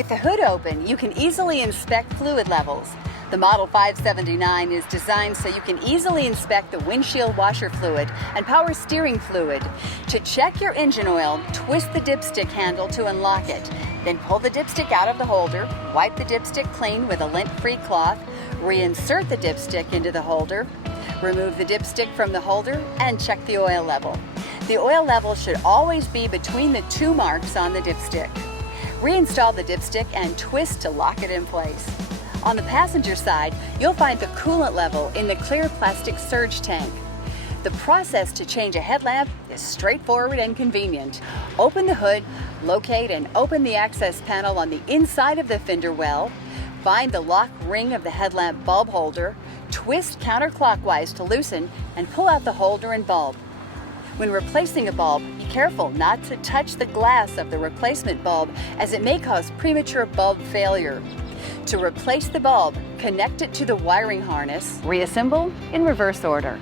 With the hood open, you can easily inspect fluid levels. The Model 579 is designed so you can easily inspect the windshield washer fluid and power steering fluid. To check your engine oil, twist the dipstick handle to unlock it. Then pull the dipstick out of the holder, wipe the dipstick clean with a lint-free cloth, reinsert the dipstick into the holder, remove the dipstick from the holder, and check the oil level. The oil level should always be between the two marks on the dipstick. Reinstall the dipstick and twist to lock it in place. On the passenger side, you'll find the coolant level in the clear plastic surge tank. The process to change a headlamp is straightforward and convenient. Open the hood, locate and open the access panel on the inside of the fender well, find the lock ring of the headlamp bulb holder, twist counterclockwise to loosen, and pull out the holder and bulb. When replacing a bulb, be careful not to touch the glass of the replacement bulb, as it may cause premature bulb failure. To replace the bulb, connect it to the wiring harness. Reassemble in reverse order.